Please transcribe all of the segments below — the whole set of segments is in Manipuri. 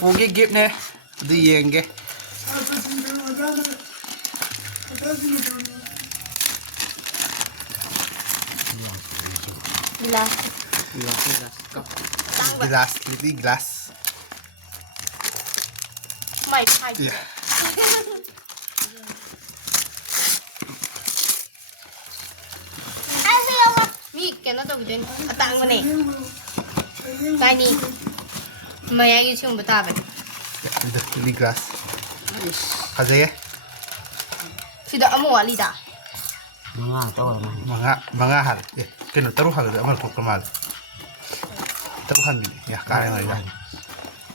Pugi gift nè, đi yên kìa. Glass. Cup. Glass, little glass. Mày phải. Yeah. Ai siêu không? Mi cái nó đâu cái đấy. Tặng cái này. Cái này. Mày ai yêu chung bata vậy? Little glass. Kaze Thì đó mua ali đã. mga hal. Keno taru hal da amal ko kamal. Taru hal ni. Ya, kaya ngai da.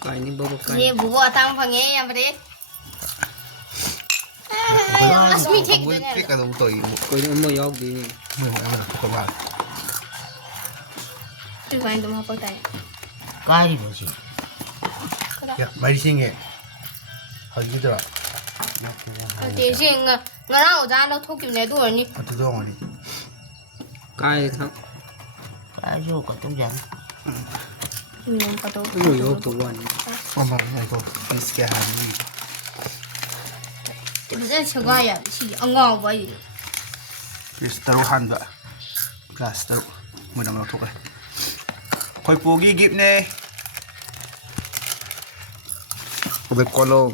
Cái này bố cái. Ye bubu atang phange yang bade. Asmi thik Mui de ke ka do toi. Cái này mới học đi. Mui amal ko kamal. Tu kain tum apa tai. Cái gì vậy chị? Ya, mai singe. Hal gi da. Thì riêng ngã nào ra nó thu kim này đuổi ni. Atu do ngani. Cái thằng Cái vô cả tủ giận. Mình có đâu. mới học tụ quan. Mama ngai ko. Is ke hal ni. Thì bây giờ chơi cái gì? Chỉ ăn ngon vậy. Is taru han da. Glass taru. Mui da mal thok ai. Khoi pugi gift nè. Ube kolong